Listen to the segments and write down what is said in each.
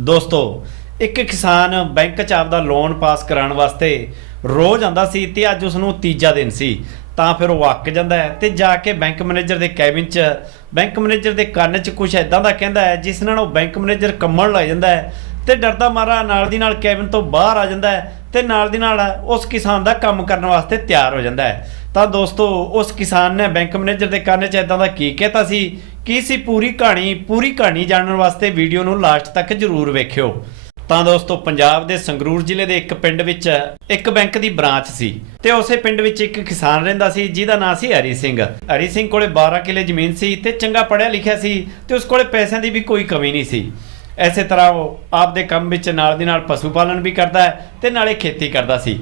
ਦੋਸਤੋ, ਇੱਕ ਕਿਸਾਨ ਬੈਂਕ 'ਚ ਆਪਦਾ ਲੋਨ ਪਾਸ ਕਰਾਉਣ ਵਾਸਤੇ ਰੋਜ਼ ਆਂਦਾ ਸੀ ਤੇ ਅੱਜ ਉਸ ਨੂੰ ਤੀਜਾ ਦਿਨ ਸੀ। ਤਾਂ ਫਿਰ ਉਹ ਅੱਕ ਜਾਂਦਾ ਹੈ ਤੇ ਜਾ ਕੇ ਬੈਂਕ ਮੈਨੇਜਰ ਦੇ ਕੈਬਿਨ 'ਚ, ਬੈਂਕ ਮੈਨੇਜਰ ਦੇ ਕੰਨ 'ਚ ਕੁਝ ਐਦਾਂ ਦਾ ਕਹਿੰਦਾ ਹੈ ਜਿਸ ਨਾਲ ਉਹ ਬੈਂਕ ਮੈਨੇਜਰ ਕੰਮਣ ਲੱਗ ਜਾਂਦਾ ਹੈ ਤੇ ਡਰਦਾ ਮਾਰਾ ਨਾਲ ਦੀ ਨਾਲ ਕੈਬਿਨ ਤੋਂ ਬਾਹਰ ਆ ਜਾਂਦਾ ਹੈ ਤੇ ਨਾਲ ਦੀ ਨਾਲ ਉਸ ਕਿਸਾਨ ਦਾ ਕੰਮ ਕਰਨ ਵਾਸਤੇ ਤਿਆਰ ਹੋ ਜਾਂਦਾ ਹੈ। ਤਾਂ ਦੋਸਤੋ, ਉਸ ਕਿਸਾਨ ਨੇ ਬੈਂਕ ਮੈਨੇਜਰ ਦੇ ਕੰਨ 'ਚ ਐਦਾਂ ਦਾ ਕੀ ਕਹਿਤਾ ਸੀ? ਕੀ ਸੀ ਪੂਰੀ ਕਹਾਣੀ? ਪੂਰੀ ਕਹਾਣੀ ਜਾਣਨ ਵਾਸਤੇ ਵੀਡੀਓ ਨੂੰ ਲਾਸਟ ਤੱਕ ਜ਼ਰੂਰ ਵੇਖਿਓ। ਤਾਂ ਦੋਸਤੋ, ਪੰਜਾਬ ਦੇ ਸੰਗਰੂਰ ਜ਼ਿਲ੍ਹੇ ਦੇ ਇੱਕ ਪਿੰਡ ਵਿੱਚ ਇੱਕ ਬੈਂਕ ਦੀ ਬ੍ਰਾਂਚ ਸੀ ਤੇ ਉਸੇ ਪਿੰਡ ਵਿੱਚ ਇੱਕ ਕਿਸਾਨ ਰਹਿੰਦਾ ਸੀ, ਜਿਹਦਾ ਨਾਂ ਸੀ ਹਰੀ ਸਿੰਘ। ਹਰੀ ਸਿੰਘ ਕੋਲੇ 12 ਕਿੱਲੇ ਜ਼ਮੀਨ ਸੀ ਤੇ ਚੰਗਾ ਪੜ੍ਹਿਆ ਲਿਖਿਆ ਸੀ ਤੇ ਉਸ ਕੋਲੇ ਪੈਸਿਆਂ ਦੀ ਵੀ ਕੋਈ ਕਮੀ ਨਹੀਂ ਸੀ। ਐਸੇ ਤਰ੍ਹਾਂ ਉਹ ਆਪਦੇ ਕੰਮ ਵਿੱਚ ਨਾਲ ਦੀ ਨਾਲ ਪਸ਼ੂ ਪਾਲਣ ਵੀ ਕਰਦਾ ਹੈ ਤੇ ਨਾਲੇ ਖੇਤੀ ਕਰਦਾ ਸੀ।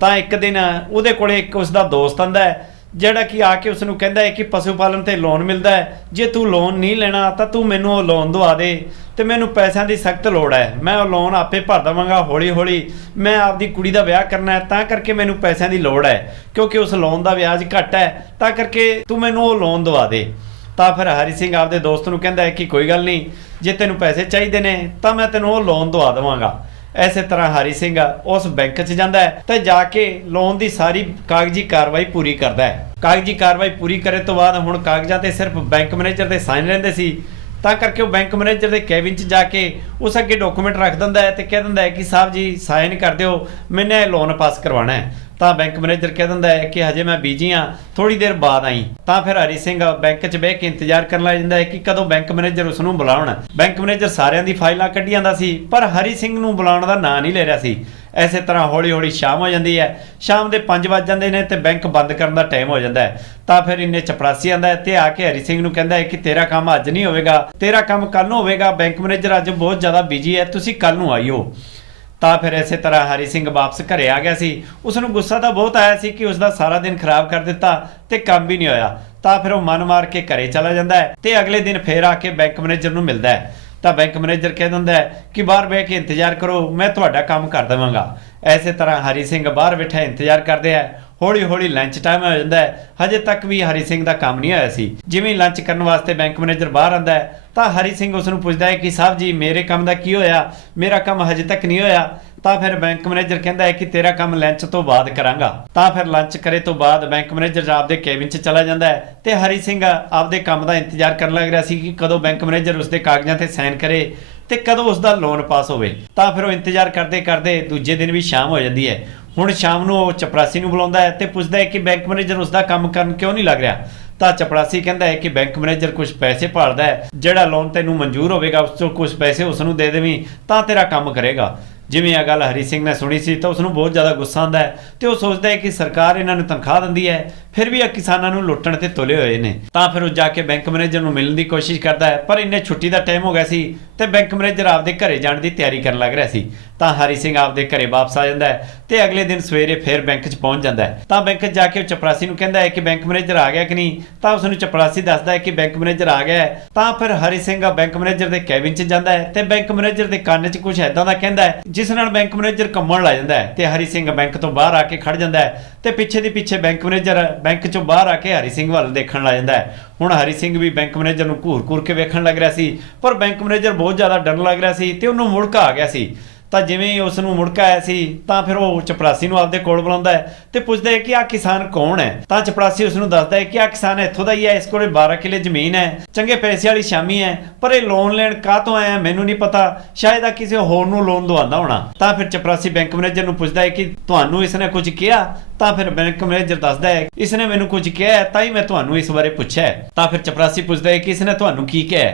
ਤਾਂ ਇੱਕ ਦਿਨ ਉਹਦੇ ਕੋਲੇ ਇੱਕ ਉਸ ਦਾ ਦੋਸਤ ਆਂਦਾ ਹੈ ਜਿਹੜਾ ਕਿ ਆ ਕੇ ਉਸ ਨੂੰ ਕਹਿੰਦਾ ਹੈ ਕਿ ਪਸ਼ੂ ਪਾਲਣ ਤੇ ਲੋਨ ਮਿਲਦਾ ਹੈ। ਜੇ ਤੂੰ ਲੋਨ ਨਹੀਂ ਲੈਣਾ, ਤਾਂ ਤੂੰ ਮੈਨੂੰ ਉਹ ਲੋਨ ਦਵਾ ਦੇ ਤੇ ਮੈਨੂੰ ਪੈਸਿਆਂ ਦੀ ਸਖਤ ਲੋੜ ਹੈ। ਮੈਂ ਉਹ ਲੋਨ ਆਪੇ ਭਰ ਦੇਵਾਂਗਾ ਹੌਲੀ ਹੌਲੀ ਮੈਂ ਆਪਦੀ ਕੁੜੀ ਦਾ ਵਿਆਹ ਕਰਨਾ ਹੈ, ਤਾਂ ਕਰਕੇ ਮੈਨੂੰ ਪੈਸਿਆਂ ਦੀ ਲੋੜ ਹੈ। ਕਿਉਂਕਿ ਉਸ ਲੋਨ ਦਾ ਵਿਆਜ ਘੱਟ ਹੈ, ਤਾਂ ਕਰਕੇ ਤੂੰ ਮੈਨੂੰ ਉਹ ਲੋਨ ਦਵਾ ਦੇ। ਤਾਂ ਫਿਰ ਹਰੀ ਸਿੰਘ ਆਪਦੇ ਦੋਸਤ ਨੂੰ ਕਹਿੰਦਾ ਹੈ ਕਿ ਕੋਈ ਗੱਲ ਨਹੀਂ, ਜੇ ਤੈਨੂੰ ਪੈਸੇ ਚਾਹੀਦੇ ਨੇ, ਤਾਂ ਮੈਂ ਤੈਨੂੰ ਉਹ ਲੋਨ ਦਵਾ ਦੇਵਾਂਗਾ। ਐਸੇ ਤਰ੍ਹਾਂ ਹਰੀ ਸਿੰਘ ਉਸ ਬੈਂਕ 'ਚ ਜਾਂਦਾ ਹੈ ਤੇ ਜਾ ਕੇ ਲੋਨ ਦੀ ਸਾਰੀ ਕਾਗਜ਼ੀ ਕਾਰਵਾਈ ਪੂਰੀ ਕਰਦਾ ਹੈ। ਕਾਗਜ਼ੀ ਕਾਰਵਾਈ ਪੂਰੀ ਕਰੇ ਤੋਂ ਬਾਅਦ ਹੁਣ ਕਾਗਜ਼ਾਂ ਤੇ ਸਿਰਫ ਬੈਂਕ ਮੈਨੇਜਰ ਦੇ ਸਾਈਨ ਲੈਂਦੇ ਸੀ। ਤਾਂ ਕਰਕੇ ਉਹ ਬੈਂਕ ਮੈਨੇਜਰ ਦੇ ਕੈਬਿਨ 'ਚ ਜਾ ਕੇ ਉਸ ਅੱਗੇ ਡਾਕੂਮੈਂਟ ਰੱਖ ਦਿੰਦਾ ਹੈ ਤੇ ਕਹਿ ਦਿੰਦਾ ਹੈ ਕਿ ਸਾਹਿਬ ਜੀ ਸਾਈਨ ਕਰ ਦਿਓ, ਮੈਨੇ ਇਹ ਲੋਨ ਪਾਸ ਕਰਵਾਉਣਾ ਹੈ। ਤਾਂ ਬੈਂਕ ਮੈਨੇਜਰ ਕਹਿ ਦਿੰਦਾ ਹੈ ਕਿ ਹਜੇ ਮੈਂ ਬੀਜੀ ਆ ਥੋੜੀ ਦੇਰ ਬਾਅਦ ਆਈ। ਤਾਂ ਫਿਰ ਹਰੀ ਸਿੰਘ ਬੈਂਕ 'ਚ ਬਹਿ ਕੇ ਇੰਤਜ਼ਾਰ ਕਰਨ ਲੱਗ ਜਾਂਦਾ ਹੈ ਕਿ ਕਦੋਂ ਬੈਂਕ ਮੈਨੇਜਰ ਉਸ ਨੂੰ ਬੁਲਾਉਣ। ਬੈਂਕ ਮੈਨੇਜਰ ਸਾਰਿਆਂ ਦੀ ਫਾਈਲਾਂ ਕੱਢੀ ਜਾਂਦਾ ਸੀ, ਪਰ ਹਰੀ ਸਿੰਘ ਨੂੰ ਬੁਲਾਉਣ ਦਾ ਨਾਂ ਨਹੀਂ ਲੈ ਰਿਹਾ ਸੀ। ਐਸੇ ਤਰ੍ਹਾਂ ਹੌਲੀ ਹੌਲੀ ਸ਼ਾਮ ਹੋ ਜਾਂਦੀ ਹੈ। ਸ਼ਾਮ ਦੇ 5 ਵੱਜ ਜਾਂਦੇ ਨੇ ਤੇ ਬੈਂਕ ਬੰਦ ਕਰਨ ਦਾ ਟਾਈਮ ਹੋ ਜਾਂਦਾ ਹੈ। ਤਾਂ ਫਿਰ ਇੰਨੇ ਚਪੜਾਸੀ ਆਂਦਾ ਹੈ ਤੇ ਆ ਕੇ ਹਰੀ ਸਿੰਘ ਨੂੰ ਕਹਿੰਦਾ ਹੈ ਕਿ ਤੇਰਾ ਕੰਮ ਅੱਜ ਨਹੀਂ ਹੋਵੇਗਾ। ਤੇਰਾ ਕੰਮ ਕੱਲ ਨੂੰ ਹੋਵੇਗਾ। ਬੈਂਕ ਮੈਨੇਜਰ ਅੱਜ ਬਹੁਤ ਜ਼ਿਆਦਾ ਬਿਜ਼ੀ ਹੈ। ਤੁਸੀਂ ਕੱਲ ਨੂੰ ਆਇਓ। ਤਾਂ ਫਿਰ ਇਸੇ ਤਰ੍ਹਾਂ ਹਰੀ ਸਿੰਘ ਵਾਪਸ ਘਰੇ ਆ ਗਿਆ ਸੀ। ਉਸ ਨੂੰ ਗੁੱਸਾ ਤਾਂ ਬਹੁਤ ਆਇਆ ਸੀ ਕਿ ਉਸ ਦਾ ਸਾਰਾ ਦਿਨ ਖਰਾਬ ਕਰ ਦਿੱਤਾ ਤੇ ਕੰਮ ਵੀ ਨਹੀਂ ਹੋਇਆ। ਤਾਂ ਫਿਰ ਉਹ ਮਨ ਮਾਰ ਕੇ ਘਰੇ ਚਲਾ ਜਾਂਦਾ ਹੈ ਤੇ ਅਗਲੇ ਦਿਨ ਫੇਰ ਆ ਕੇ ਬੈਂਕ ਮੈਨੇਜਰ ਨੂੰ ਮਿਲਦਾ ਹੈ। ਤਾਂ ਬੈਂਕ ਮੈਨੇਜਰ ਕਹਿ ਦਿੰਦਾ ਕਿ ਬਾਹਰ ਬਹਿ ਕੇ ਇੰਤਜ਼ਾਰ ਕਰੋ, ਮੈਂ ਤੁਹਾਡਾ ਕੰਮ ਕਰ ਦੇਵਾਂਗਾ। ਐਸੇ ਤਰ੍ਹਾਂ ਹਰੀ ਸਿੰਘ ਬਾਹਰ ਬੈਠਾ ਇੰਤਜ਼ਾਰ ਕਰਦੇ ਆ। ਹੌਲੀ ਹੌਲੀ ਲੰਚ ਟਾਈਮ ਹੋ ਜਾਂਦਾ ਹੈ। ਹਜੇ ਤੱਕ ਵੀ ਹਰੀ ਸਿੰਘ ਦਾ ਕੰਮ ਨਹੀਂ ਹੋਇਆ ਸੀ। ਜਿਵੇਂ ਲੰਚ ਕਰਨ ਵਾਸਤੇ ਬੈਂਕ ਮੈਨੇਜਰ ਬਾਹਰ ਆਂਦਾ ਹੈ, ਤਾਂ ਹਰੀ ਸਿੰਘ ਉਸ ਨੂੰ ਪੁੱਛਦਾ ਹੈ ਕਿ ਸਾਹਿਬ ਜੀ, ਮੇਰੇ ਕੰਮ ਦਾ ਕੀ ਹੋਇਆ? ਮੇਰਾ ਕੰਮ ਹਜੇ ਤੱਕ ਨਹੀਂ ਹੋਇਆ। ਤਾਂ ਫਿਰ ਬੈਂਕ ਮੈਨੇਜਰ ਕਹਿੰਦਾ ਹੈ ਕਿ ਤੇਰਾ ਕੰਮ ਲੰਚ ਤੋਂ ਬਾਅਦ ਕਰਾਂਗਾ। ਤਾਂ ਫਿਰ ਲੰਚ ਕਰੇ ਤੋਂ ਬਾਅਦ ਬੈਂਕ ਮੈਨੇਜਰ ਆਪਦੇ ਕੈਬਿਨ 'ਚ ਚਲਾ ਜਾਂਦਾ ਹੈ ਤੇ ਹਰੀ ਸਿੰਘ ਆਪਦੇ ਕੰਮ ਦਾ ਇੰਤਜ਼ਾਰ ਕਰਨ ਲੱਗ ਰਿਹਾ ਸੀ ਕਿ ਕਦੋਂ ਬੈਂਕ ਮੈਨੇਜਰ ਉਸਦੇ ਕਾਗਜ਼ਾਂ ਤੇ ਸਾਈਨ ਕਰੇ ਤੇ ਕਦੋਂ ਉਸ ਦਾ ਲੋਨ ਪਾਸ ਹੋਵੇ। ਤਾਂ ਫਿਰ ਉਹ ਇੰਤਜ਼ਾਰ ਕਰਦੇ ਕਰਦੇ ਦੂਜੇ ਦਿਨ ਵੀ ਸ਼ਾਮ ਹੋ ਜਾਂਦੀ ਹੈ। ਹੁਣ ਸ਼ਾਮ ਨੂੰ ਉਹ ਚਪਰਾਸੀ ਨੂੰ ਬੁਲਾਉਂਦਾ ਹੈ ਤੇ ਪੁੱਛਦਾ ਹੈ ਕਿ ਬੈਂਕ ਮੈਨੇਜਰ ਉਸ ਦਾ ਕੰਮ ਕਰਨ ਕਿਉਂ ਨਹੀਂ ਲੱਗ ਰਿਹਾ? ਤਾਂ ਚਪੜਾਸੀ ਕਹਿੰਦਾ ਹੈ ਕਿ ਬੈਂਕ ਮੈਨੇਜਰ ਕੁਝ ਪੈਸੇ ਭਾਲਦਾ ਹੈ। ਜਿਹੜਾ ਲੋਨ ਤੈਨੂੰ ਮਨਜ਼ੂਰ ਹੋਵੇਗਾ, ਉਸ ਤੋਂ ਕੁਝ ਪੈਸੇ ਉਸ ਨੂੰ ਦੇ ਦੇਵੀਂ, ਤਾਂ ਤੇਰਾ ਕੰਮ ਕਰੇਗਾ। ਜਿਵੇਂ ਇਹ ਗੱਲ ਹਰੀ ਸਿੰਘ ਨੇ ਸੁਣੀ ਸੀ ਤਾਂ ਉਸ ਨੂੰ ਬਹੁਤ ਜ਼ਿਆਦਾ ਗੁੱਸਾ ਆਉਂਦਾ ਹੈ ਤੇ ਉਹ ਸੋਚਦਾ ਹੈ ਕਿ ਸਰਕਾਰ ਇਹਨਾਂ ਨੂੰ ਤਨਖਾਹ ਦਿੰਦੀ ਹੈ, ਫਿਰ ਵੀ ਇਹ ਕਿਸਾਨਾਂ ਨੂੰ ਲੁੱਟਣ ਤੇ ਤੁਲੇ ਹੋਏ ਨੇ। ਤਾਂ ਫਿਰ ਉਹ ਜਾ ਕੇ ਬੈਂਕ ਮੈਨੇਜਰ ਨੂੰ ਮਿਲਣ ਦੀ ਕੋਸ਼ਿਸ਼ ਕਰਦਾ ਹੈ, ਪਰ ਇੰਨੇ ਛੁੱਟੀ ਦਾ ਟਾਈਮ ਹੋ ਗਿਆ ਸੀ ਤੇ ਬੈਂਕ ਮੈਨੇਜਰ ਆਪਦੇ ਘਰੇ ਜਾਣ ਦੀ ਤਿਆਰੀ ਕਰਨ ਲੱਗ ਰਿਹਾ ਸੀ। ਤਾਂ ਹਰੀ ਸਿੰਘ ਆਪਦੇ ਘਰੇ ਵਾਪਸ ਆ ਜਾਂਦਾ ਹੈ ਤੇ ਅਗਲੇ ਦਿਨ ਸਵੇਰੇ ਫਿਰ ਬੈਂਕ 'ਚ ਪਹੁੰਚ ਜਾਂਦਾ ਹੈ। ਤਾਂ ਬੈਂਕ 'ਚ ਜਾ ਕੇ ਉਹ ਚਪਰਾਸੀ ਨੂੰ ਕਹਿੰਦਾ ਹੈ ਕਿ ਬੈਂਕ ਮੈਨੇਜਰ ਆ ਗਿਆ ਕਿ ਨਹੀਂ? ਤਾਂ ਉਸ ਨੂੰ ਚਪਰਾਸੀ ਦੱਸਦਾ ਹੈ ਕਿ ਬੈਂਕ ਮੈਨੇਜਰ ਆ ਗਿਆ ਹੈ। ਤਾਂ ਫਿਰ ਹਰੀ ਸਿੰਘ ਬੈਂਕ ਮੈਨੇਜਰ ਦੇ ਕੈਬਿਨ 'ਚ ਜਾਂਦਾ ਹੈ ਤੇ ਬੈਂਕ ਮੈਨੇਜਰ ਦੇ ਕੰਨ 'ਚ ਕੁਝ ਐਦਾਂ ਦਾ ਕਹਿੰਦਾ ਹੈ, ਜਿਸ ਨਾਲ ਬੈਂਕ ਮੈਨੇਜਰ ਕੰਮਣ ਲੱਗ ਜਾਂਦਾ ਹੈ ਤੇ ਹਰੀ ਸਿੰਘ ਬੈਂਕ ਤੋਂ ਬਾਹਰ ਆ ਕੇ ਖੜ ਜਾਂਦਾ ਹੈ ਤੇ ਪਿੱਛੇ ਦੀ ਪਿੱਛੇ ਬੈਂਕ ਮੈਨੇਜਰ ਬੈਂਕ 'ਚੋਂ ਬਾਹਰ ਆ ਕੇ ਹਰੀ ਸਿੰਘ ਵੱਲ ਦੇਖਣ ਲੱਗ ਜਾਂਦਾ ਹੈ। ਹੁਣ ਹਰੀ ਸਿੰਘ ਵੀ ਬੈਂਕ ਮੈਨੇਜਰ ਨੂੰ ਘੂਰ-ਘੂਰ ਕੇ ਵੇਖਣ ਲੱਗ ਰਿਹਾ ਸੀ, ਪਰ ਬੈਂਕ ਮੈਨੇਜਰ ਬਹੁਤ ਜ਼ਿਆਦਾ ਡਰਨ ਲੱਗ ਰਿਹਾ ਸੀ ਤੇ ਉਹਨੂੰ ਮੁੜਕਾ ਆ ਗਿਆ ਸੀ। ਤਾਂ ਜਿਵੇਂ ਉਸ ਨੂੰ ਮੁੜਕਾ ਆਇਆ ਸੀ, ਤਾਂ ਫਿਰ ਉਹ ਚਪੜਾਸੀ ਨੂੰ ਆਪਦੇ ਕੋਲ ਬੁਲਾਉਂਦਾ ਹੈ ਤੇ ਪੁੱਛਦਾ ਹੈ ਕਿ ਆਹ ਕਿਸਾਨ ਕੌਣ ਹੈ? ਤਾਂ ਚਪੜਾਸੀ ਉਸ ਨੂੰ ਦੱਸਦਾ ਹੈ ਕਿ ਆਹ ਕਿਸਾਨ ਇੱਥੋਂ ਦਾ ਹੀ ਹੈ, ਇਸ ਕੋਲੇ 12 ਕਿੱਲੇ ਜ਼ਮੀਨ ਹੈ, ਚੰਗੇ ਪੈਸੇ ਵਾਲੀ ਸ਼ਾਮੀ ਹੈ, ਪਰ ਇਹ ਲੋਨ ਲੈਣ ਕਾਹਤੋਂ ਆਇਆ ਮੈਨੂੰ ਨਹੀਂ ਪਤਾ, ਸ਼ਾਇਦ ਆ ਕਿਸੇ ਹੋਰ ਨੂੰ ਲੋਨ ਦਵਾਉਂਦਾ ਹੋਣਾ। ਤਾਂ ਫਿਰ ਚਪੜਾਸੀ ਬੈਂਕ ਮੈਨੇਜਰ ਨੂੰ ਪੁੱਛਦਾ ਹੈ ਕਿ ਤੁਹਾਨੂੰ ਇਸ ਨੇ ਕੁਝ ਕਿਹਾ? ਤਾਂ ਫਿਰ ਬੈਂਕ ਮੈਨੇਜਰ ਦੱਸਦਾ ਹੈ ਇਸ ਨੇ ਮੈਨੂੰ ਕੁਝ ਕਿਹਾ ਤਾਂ ਹੀ ਮੈਂ ਤੁਹਾਨੂੰ ਇਸ ਬਾਰੇ ਪੁੱਛਿਆ ਤਾਂ ਫਿਰ ਚਪੜਾਸੀ ਪੁੱਛਦਾ ਹੈ ਕਿ ਇਸ ਨੇ ਤੁਹਾਨੂੰ ਕੀ ਕਿਹਾ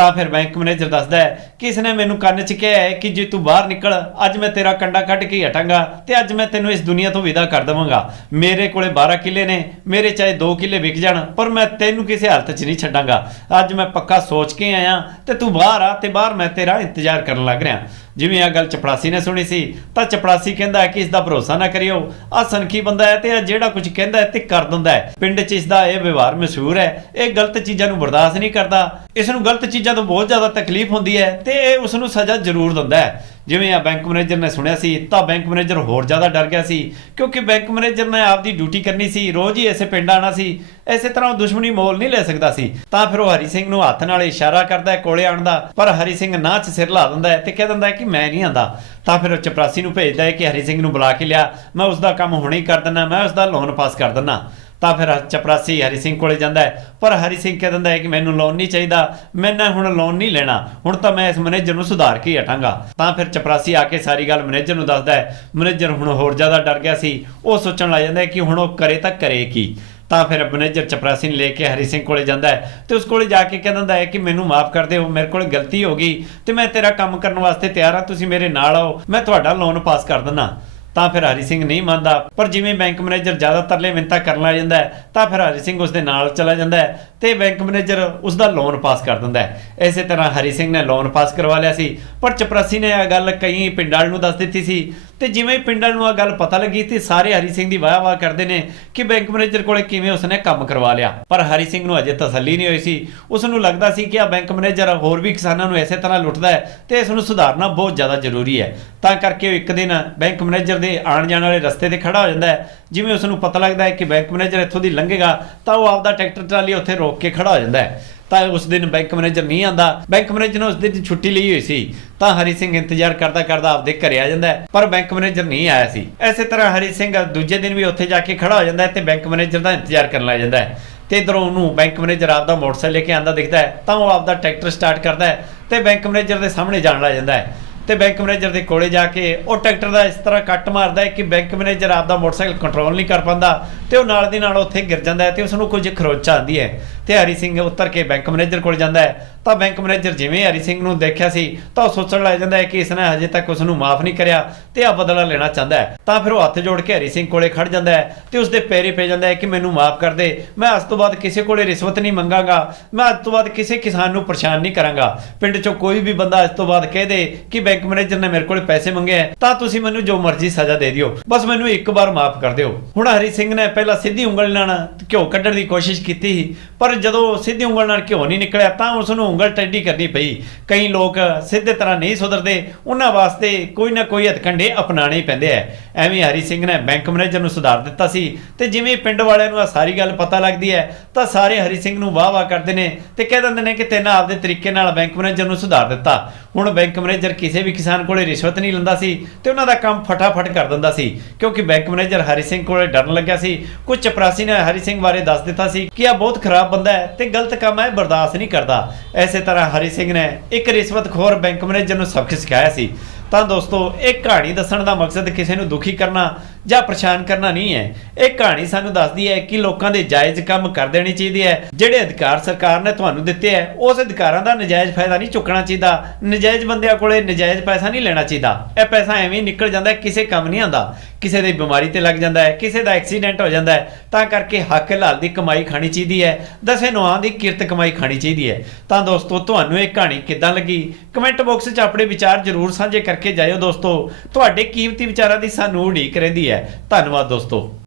ਤਾਂ ਫਿਰ ਬੈਂਕ ਮੈਨੇਜਰ ਦੱਸਦਾ ਹੈ ਕਿ ਇਸਨੇ ਮੈਨੂੰ ਕੰਨ 'ਚ ਕਿਹਾ ਹੈ ਕਿ ਜੇ ਤੂੰ ਬਾਹਰ ਨਿਕਲ, ਅੱਜ ਮੈਂ ਤੇਰਾ ਕੰਡਾ ਕੱਢ ਕੇ ਹਟਾਂਗਾ ਤੇ ਅੱਜ ਮੈਂ ਤੈਨੂੰ ਇਸ ਦੁਨੀਆ ਤੋਂ ਵਿਦਾ ਕਰ ਦੇਵਾਂਗਾ। ਮੇਰੇ ਕੋਲੇ 12 ਕਿੱਲੇ ਨੇ, ਮੇਰੇ ਚਾਹੇ 2 ਕਿੱਲੇ ਵਿਕ ਜਾਣ, ਪਰ ਮੈਂ ਤੈਨੂੰ ਕਿਸੇ ਹਾਲਤ 'ਚ ਨਹੀਂ ਛੱਡਾਂਗਾ। ਅੱਜ ਮੈਂ ਪੱਕਾ ਸੋਚ ਕੇ ਆਇਆ ਤੇ ਤੂੰ ਬਾਹਰ ਆ ਤੇ ਬਾਹਰ ਮੈਂ ਤੇਰਾ ਇੰਤਜ਼ਾਰ ਕਰਨ ਲੱਗ ਰਿਹਾ। ਜਿਵੇਂ ਆ ਗੱਲ ਚਪੜਾਸੀ ਨੇ ਸੁਣੀ ਸੀ, ਤਾਂ ਚਪੜਾਸੀ ਕਹਿੰਦਾ ਹੈ ਕਿ ਇਸ ਦਾ ਭਰੋਸਾ ਨਾ ਕਰਿਓ। ਆ ਸਨਖੀ ਬੰਦਾ ਹੈ ਤੇ ਇਹ ਜਿਹੜਾ ਕੁਝ ਕਹਿੰਦਾ ਹੈ ਤੇ ਕਰ ਦਿੰਦਾ ਹੈ। ਪਿੰਡ 'ਚ ਇਸ ਦਾ ਇਹ ਵਿਵਹਾਰ ਮਸ਼ਹੂਰ ਹੈ, ਇਹ ਗਲਤ ਚੀਜ਼ਾਂ ਨੂੰ ਬਰਦਾਸ਼ਤ ਨਹੀਂ ਕਰਦਾ। ਇਸ ਨੂੰ ਗਲਤ ਚੀਜ਼ਾਂ ਤੋਂ ਬਹੁਤ ਜ਼ਿਆਦਾ ਤਕਲੀਫ ਹੁੰਦੀ ਹੈ ਤੇ ਇਹ ਉਸ ਨੂੰ ਸਜ਼ਾ ਜ਼ਰੂਰ ਦਿੰਦਾ ਹੈ। ਜਿਵੇਂ ਆ ਬੈਂਕ ਮੈਨੇਜਰ ਨੇ ਸੁਣਿਆ ਸੀ, ਤਾਂ ਬੈਂਕ ਮੈਨੇਜਰ ਹੋਰ ਜ਼ਿਆਦਾ ਡਰ ਗਿਆ ਸੀ, ਕਿਉਂਕਿ ਬੈਂਕ ਮੈਨੇਜਰ ਨੇ ਆਪਦੀ ਡਿਊਟੀ ਕਰਨੀ ਸੀ, ਰੋਜ਼ ਹੀ ਐਸੇ ਪਿੰਡ ਆਣਾ ਸੀ ਐਸੇ ਤਰ੍ਹਾਂ ਉਹ ਦੁਸ਼ਮਣੀ ਮੋਲ ਨਹੀਂ ਲੈ ਸਕਦਾ ਸੀ। ਤਾਂ ਫਿਰ ਉਹ ਹਰੀ ਸਿੰਘ ਨੂੰ ਹੱਥ ਨਾਲ ਇਸ਼ਾਰਾ ਕਰਦਾ ਹੈ, ਕੋਲੇ ਆਉਣ ਦਾ, ਪਰ ਹਰੀ ਸਿੰਘ ਨਾ 'ਚ ਸਿਰ ਲਾ ਦਿੰਦਾ ਹੈ ਤੇ ਕਹਿ ਦਿੰਦਾ ਹੈ ਕਿ ਮੈਂ ਨਹੀਂ ਆਂਦਾ ਤਾਂ ਫਿਰ ਉਹ ਚਪਰਾਸੀ ਨੂੰ ਭੇਜਦਾ ਹੈ ਕਿ ਹਰੀ ਸਿੰਘ ਨੂੰ ਬੁਲਾ ਕੇ ਲਿਆ, ਮੈਂ ਉਸ ਦਾ ਕੰਮ ਹੁਣੇ ਹੀ ਕਰ ਦਿੰਦਾ, ਮੈਂ ਉਸ ਦਾ ਲੋਨ ਪਾਸ ਕਰ ਦਿੰਦਾ। ਤਾਂ ਫਿਰ ਚਪਰਾਸੀ ਹਰੀ ਸਿੰਘ ਕੋਲੇ ਜਾਂਦਾ ਹੈ। ਪਰ ਹਰੀ ਸਿੰਘ ਕਹਿ ਦਿੰਦਾ ਹੈ ਕਿ ਮੈਨੂੰ ਲੋਨ ਨਹੀਂ ਚਾਹੀਦਾ। ਮੈਂ ਨਾ ਹੁਣ ਲੋਨ ਨਹੀਂ ਲੈਣਾ। ਹੁਣ ਤਾਂ ਮੈਂ ਇਸ ਮੈਨੇਜਰ ਨੂੰ ਸੁਧਾਰ ਕੇ ਹਟਾਂਗਾ। ਤਾਂ ਫਿਰ ਚਪਰਾਸੀ ਆ ਕੇ ਸਾਰੀ ਗੱਲ ਮੈਨੇਜਰ ਨੂੰ ਦੱਸਦਾ ਹੈ। ਮੈਨੇਜਰ ਹੁਣ ਹੋਰ ਜ਼ਿਆਦਾ ਡਰ ਗਿਆ ਸੀ। ਉਹ ਸੋਚਣ ਲੱਗ ਜਾਂਦਾ ਹੈ ਕਿ ਹੁਣ ਉਹ ਕਰੇ ਤਾਂ ਕਰੇ ਕੀ। ਤਾਂ ਫਿਰ ਮੈਨੇਜਰ ਚਪਰਾਸੀ ਨੂੰ ਲੈ ਕੇ ਹਰੀ ਸਿੰਘ ਕੋਲੇ ਜਾਂਦਾ ਹੈ ਤੇ ਉਸ ਕੋਲੇ ਜਾ ਕੇ ਕਹਿ ਦਿੰਦਾ ਹੈ ਕਿ ਮੈਨੂੰ ਮਾਫ ਕਰ ਦਿਓ, ਮੇਰੇ ਕੋਲ ਗਲਤੀ ਹੋ ਗਈ ਤੇ ਮੈਂ ਤੇਰਾ ਕੰਮ ਕਰਨ ਵਾਸਤੇ ਤਿਆਰ ਹਾਂ। ਤੁਸੀਂ ਮੇਰੇ ਨਾਲ ਆਓ। ਮੈਂ ਤੁਹਾਡਾ ਲੋਨ ਪਾਸ ਕਰ ਦਿੰਦਾ। ਤਾਂ ਫਿਰ ਹਰੀ ਸਿੰਘ ਨਹੀਂ ਮੰਨਦਾ। ਪਰ ਜਿਵੇਂ ਬੈਂਕ ਮੈਨੇਜਰ ਜ਼ਿਆਦਾਤਰ ਤਰਲੇ ਮਿੰਤਾ ਕਰਨ ਲੱਗ ਜਾਂਦਾ ਤਾਂ ਫਿਰ ਹਰੀ ਸਿੰਘ ਉਸ ਦੇ ਨਾਲ ਚਲਾ ਜਾਂਦਾ ਹੈ ਤੇ ਬੈਂਕ ਮੈਨੇਜਰ ਉਸ ਦਾ ਲੋਨ ਪਾਸ ਕਰ ਦਿੰਦਾ ਇਸੇ ਤਰ੍ਹਾਂ ਹਰੀ ਸਿੰਘ ਨੇ ਲੋਨ ਪਾਸ ਕਰਵਾ ਲਿਆ ਸੀ। ਪਰ ਚਪਰਾਸੀ ਨੇ ਇਹ ਗੱਲ ਕਈ ਪਿੰਡਾਂ ਨੂੰ ਦੱਸ ਦਿੱਤੀ ਸੀ ਤੇ ਜਿਵੇਂ ਹੀ ਪਿੰਡਾਂ ਨੂੰ ਇਹ ਗੱਲ ਪਤਾ ਲੱਗੀ ਤੇ ਸਾਰੇ ਹਰੀ ਸਿੰਘ ਦੀ ਵਾਹ ਵਾਹ ਕਰਦੇ ਨੇ ਕਿ ਬੈਂਕ ਮੈਨੇਜਰ ਕੋਲੇ ਕਿਵੇਂ ਉਸਨੇ ਕੰਮ ਕਰਵਾ ਲਿਆ। ਪਰ ਹਰੀ ਸਿੰਘ ਨੂੰ ਅਜੇ ਤਸੱਲੀ ਨਹੀਂ ਹੋਈ ਸੀ। ਉਸ ਨੂੰ ਲੱਗਦਾ ਸੀ ਕਿ ਆ ਬੈਂਕ ਮੈਨੇਜਰ ਹੋਰ ਵੀ ਕਿਸਾਨਾਂ ਨੂੰ ਇਸੇ ਤਰ੍ਹਾਂ ਲੁੱਟਦਾ ਹੈ ਤੇ ਇਸ ਨੂੰ ਸੁਧਾਰਨਾ ਬਹੁਤ ਜ਼ਿਆਦਾ ਜ਼ਰੂਰੀ ਹੈ। ਤਾਂ ਕਰਕੇ ਉਹ ਇੱਕ ਦਿਨ ਬੈਂਕ ਮੈਨੇਜਰ ਦੇ ਆਉਣ ਜਾਣ ਵਾਲੇ ਰਸਤੇ ਤੇ ਖੜਾ ਹੋ ਜਾਂਦਾ ਹੈ। ਜਿਵੇਂ ਉਸ ਨੂੰ ਪਤਾ ਲੱਗਦਾ ਹੈ ਕਿ ਬੈਂਕ ਮੈਨੇਜਰ ਇੱਥੋਂ ਦੀ ਲੰਘੇਗਾ, ਤਾਂ ਉਹ ਆਪਦਾ ਟਰੈਕਟਰ ਟਰਾਲੀ ਉੱਥੇ ਰੋਕ ਕੇ ਖੜਾ ਹੋ ਜਾਂਦਾ ਹੈ। ਤਾਂ ਉਸ ਦਿਨ ਬੈਂਕ ਮੈਨੇਜਰ ਨਹੀਂ ਆਂਦਾ। ਬੈਂਕ ਮੈਨੇਜਰ ਨੇ ਉਸ ਦਿਨ ਛੁੱਟੀ ਲਈ ਹੋਈ ਸੀ। ਤਾਂ ਹਰੀ ਸਿੰਘ ਇੰਤਜ਼ਾਰ ਕਰਦਾ ਕਰਦਾ ਆਪਦੇ ਘਰੇ ਆ ਜਾਂਦਾ ਪਰ ਬੈਂਕ ਮੈਨੇਜਰ ਨਹੀਂ ਆਇਆ ਸੀ। ਐਸੇ ਤਰ੍ਹਾਂ ਹਰੀ ਸਿੰਘ ਦੂਜੇ ਦਿਨ ਵੀ ਉੱਥੇ ਜਾ ਕੇ ਖੜਾ ਹੋ ਜਾਂਦਾ ਹੈ ਤੇ ਬੈਂਕ ਮੈਨੇਜਰ ਦਾ ਇੰਤਜ਼ਾਰ ਕਰਨ ਲੱਗ ਜਾਂਦਾ ਹੈ। ਤੇ ਇਧਰੋਂ ਉਹਨੂੰ ਬੈਂਕ ਮੈਨੇਜਰ ਆਪਦਾ ਮੋਟਰਸਾਈਕਲ ਲੈ ਕੇ ਆਂਦਾ ਦਿਖਦਾ ਤਾਂ ਉਹ ਆਪਦਾ ਟਰੈਕਟਰ ਸਟਾਰਟ ਕਰਦਾ ਹੈ ਤੇ ਬੈਂਕ ਮੈਨੇਜਰ ਦੇ ਸਾਹਮਣੇ ਜਾਣ ਲੱਗ ਜਾਂਦਾ ਹੈ। ਤੇ ਬੈਂਕ ਮੈਨੇਜਰ ਦੇ ਕੋਲੇ ਜਾ ਕੇ ਉਹ ਟਰੈਕਟਰ ਦਾ ਇਸ ਤਰ੍ਹਾਂ ਕੱਟ ਮਾਰਦਾ ਹੈ ਕਿ ਬੈਂਕ ਮੈਨੇਜਰ ਆਪਦਾ ਮੋਟਰਸਾਈਕਲ ਕੰਟਰੋਲ ਨਹੀਂ ਕਰ ਪਾਉਂਦਾ ਤੇ ਉਹ ਨਾਲ ਦੀ ਨਾਲ ਉੱਥੇ ਗਿਰ ਜਾਂਦਾ ਹੈ ਤੇ ਉਸ ਨੂੰ ਕੁਝ ਖਰੋਚਾ ਆਉਂਦੀ ਹੈ। ਤੇ ਹਰੀ ਸਿੰਘ ਉੱਤਰ ਕੇ ਬੈਂਕ ਮੈਨੇਜਰ ਕੋਲ ਜਾਂਦਾ ਹੈ, ਤਾਂ ਬੈਂਕ ਮੈਨੇਜਰ ਜਿਵੇਂ ਹਰੀ ਸਿੰਘ ਨੂੰ ਦੇਖਿਆ ਸੀ, ਤਾਂ ਉਹ ਸੋਚਣ ਲੱਗ ਜਾਂਦਾ ਹੈ ਕਿ ਇਸਨੇ ਹਜੇ ਤੱਕ ਉਸ ਨੂੰ ਮਾਫ ਨਹੀਂ ਕਰਿਆ ਤੇ ਆ ਬਦਲਾ ਲੈਣਾ ਚਾਹੁੰਦਾ ਹੈ। ਤਾਂ ਫਿਰ ਉਹ ਹੱਥ ਜੋੜ ਕੇ ਹਰੀ ਸਿੰਘ ਕੋਲੇ ਖੜ ਜਾਂਦਾ ਹੈ ਤੇ ਉਸ ਦੇ ਪੈਰੀ ਪੈ ਜਾਂਦਾ ਹੈ ਕਿ ਮੈਨੂੰ ਮਾਫ ਕਰ ਦੇ, ਮੈਂ ਅੱਜ ਤੋਂ ਬਾਅਦ ਕਿਸੇ ਕੋਲੇ ਰਿਸ਼ਵਤ ਨਹੀਂ ਮੰਗਾਂਗਾ, ਮੈਂ ਅੱਜ ਤੋਂ ਬਾਅਦ ਕਿਸੇ ਕਿਸਾਨ ਨੂੰ ਪਰੇਸ਼ਾਨ ਨਹੀਂ ਕਰਾਂਗਾ। ਪਿੰਡ 'ਚੋਂ ਕੋਈ ਵੀ ਬੰਦਾ ਅੱਜ ਤੋਂ ਬਾਅਦ ਕਹਿ ਦੇ ਕਿ ਬੈਂਕ ਮੈਨੇਜਰ ਨੇ ਮੇਰੇ ਕੋਲੇ ਪੈਸੇ ਮੰਗੇ ਹੈ, ਤਾਂ ਤੁਸੀਂ ਮੈਨੂੰ ਜੋ ਮਰਜ਼ੀ ਸਜ਼ਾ ਦੇ ਦਿਓ, ਬਸ ਮੈਨੂੰ ਇੱਕ ਵਾਰ ਮਾਫ ਕਰ ਦਿਓ। ਹੁਣ ਹਰੀ ਸਿੰਘ ਨੇ ਪਹਿਲਾਂ ਸਿੱਧੀ ਉਂਗਲ ਨਾਲ ਘਿਓ ਕੱਢਣ ਦੀ ਕੋਸ਼ਿਸ਼ ਕੀਤੀ ਸੀ, ਪਰ ਜਦੋਂ ਸਿੱਧੀ ਉਂਗਲ ਨਾਲ ਘਿਓ ਨਹੀਂ ਨਿਕਲਿਆ, ਤਾਂ ਉਸ ਨੂੰ ਉਂਗਲ ਟੇਢੀ ਕਰਨੀ ਪਈ। ਕਈ ਲੋਕ ਸਿੱਧੇ ਤਰ੍ਹਾਂ ਨਹੀਂ ਸੁਧਰਦੇ, ਉਹਨਾਂ ਵਾਸਤੇ ਕੋਈ ਨਾ ਕੋਈ ਹਥਕੰਡੇ ਅਪਣਾਣੇ ਹੀ ਪੈਂਦੇ ਐ ਐਵੇਂ ਹਰੀ ਸਿੰਘ ਨੇ ਬੈਂਕ ਮੈਨੇਜਰ ਨੂੰ ਸੁਧਾਰ ਦਿੱਤਾ ਸੀ ਤੇ ਜਿਵੇਂ ਪਿੰਡ ਵਾਲਿਆਂ ਨੂੰ ਆ ਸਾਰੀ ਗੱਲ ਪਤਾ ਲੱਗਦੀ ਹੈ, ਤਾਂ ਸਾਰੇ ਹਰੀ ਸਿੰਘ ਨੂੰ ਵਾਹ-ਵਾਹ ਕਰਦੇ ਨੇ ਤੇ ਕਹਿ ਦਿੰਦੇ ਨੇ ਕਿ ਤੈਨਾਂ ਆਪਦੇ ਤਰੀਕੇ ਨਾਲ ਬੈਂਕ ਮੈਨੇਜਰ ਨੂੰ ਸੁਧਾਰ ਦਿੱਤਾ। ਹੁਣ ਬੈਂਕ ਮੈਨੇਜਰ ਕਿਸੇ ਵੀ ਕਿਸਾਨ ਕੋਲੇ ਰਿਸ਼ਵਤ ਨਹੀਂ ਲੈਂਦਾ ਸੀ ਤੇ ਉਹਨਾਂ ਦਾ ਕੰਮ ਫਟਾਫਟ ਕਰ ਦਿੰਦਾ ਸੀ, ਕਿਉਂਕਿ ਬੈਂਕ ਮੈਨੇਜਰ ਹਰੀ ਸਿੰਘ ਕੋਲੇ ਡਰਨ ਲੱਗਿਆ ਸੀ। ਕੁਝ ਚਪਰਾਸੀ ਨੇ ਹਰੀ ਸਿੰਘ ਬਾਰੇ ਦੱਸ ਦਿੱਤਾ ਸੀ ਕਿ ਆ ਬਹੁਤ ਖਰਾਬ ਬੰਦਾ ਹੈ ਤੇ ਗਲਤ ਕੰਮ ਹੈ, ਬਰਦਾਸ਼ਤ ਨਹੀਂ ਕਰਦਾ। ਐਸੇ ਤਰ੍ਹਾਂ ਹਰੀ ਸਿੰਘ ਨੇ ਇੱਕ ਰਿਸ਼ਵਤਖੋਰ ਬੈਂਕ ਮੈਨੇਜਰ ਨੂੰ ਸਬਕ ਸਿਖਾਇਆ ਸੀ। ਤਾਂ ਦੋਸਤੋ, ਇਹ ਕਹਾਣੀ ਦੱਸਣ ਦਾ ਮਕਸਦ ਕਿਸੇ ਨੂੰ ਦੁਖੀ ਕਰਨਾ ਜਾਂ ਪਰੇਸ਼ਾਨ ਕਰਨਾ ਨਹੀਂ ਹੈ। ਇਹ ਕਹਾਣੀ ਸਾਨੂੰ ਦੱਸਦੀ ਹੈ ਕਿ ਲੋਕਾਂ ਦੇ ਜਾਇਜ਼ ਕੰਮ ਕਰ ਦੇਣੇ ਚਾਹੀਦੀ ਹੈ। ਜਿਹੜੇ ਅਧਿਕਾਰ ਸਰਕਾਰ ਨੇ ਤੁਹਾਨੂੰ ਦਿੱਤੇ ਹੈ, ਉਸ ਅਧਿਕਾਰਾਂ ਦਾ ਨਜਾਇਜ਼ ਫਾਇਦਾ ਨਹੀਂ ਚੁੱਕਣਾ ਚਾਹੀਦਾ। ਨਜਾਇਜ਼ ਬੰਦਿਆਂ ਕੋਲੇ ਨਜਾਇਜ਼ ਪੈਸਾ ਨਹੀਂ ਲੈਣਾ ਚਾਹੀਦਾ। ਇਹ ਪੈਸਾ ਐਵੇਂ ਨਿਕਲ ਜਾਂਦਾ ਕਿਸੇ ਕੰਮ ਨਹੀਂ ਆਉਂਦਾ। ਕਿਸੇ ਦੀ ਬਿਮਾਰੀ ਤੇ ਲੱਗ ਜਾਂਦਾ ਹੈ, ਕਿਸੇ ਦਾ ਐਕਸੀਡੈਂਟ ਹੋ ਜਾਂਦਾ ਹੈ। ਤਾਂ ਕਰਕੇ ਹੱਕ ਹਲਾਲ ਦੀ ਕਮਾਈ ਖਾਣੀ ਚਾਹੀਦੀ ਹੈ, ਦਸੇ ਨੁਆਂ ਦੀ ਕਿਰਤ ਕਮਾਈ ਖਾਣੀ ਚਾਹੀਦੀ ਹੈ। ਤਾਂ ਦੋਸਤੋ, ਤੁਹਾਨੂੰ ਇਹ ਕਹਾਣੀ ਕਿੱਦਾਂ ਲੱਗੀ? ਕਮੈਂਟ ਬਾਕਸ 'ਚ ਆਪਣੇ ਵਿਚਾਰ ਜ਼ਰੂਰ ਸਾਂਝੇ ਕਰਕੇ ਜਾਇਓ ਦੋਸਤੋ। ਤੁਹਾਡੇ ਕੀਮਤੀ ਵਿਚਾਰਾਂ ਦੀ ਸਾਨੂੰ ਉਡੀਕ ਰਹਿੰਦੀ ਹੈ। ਹੈ। ਧੰਨਵਾਦ ਦੋਸਤੋ।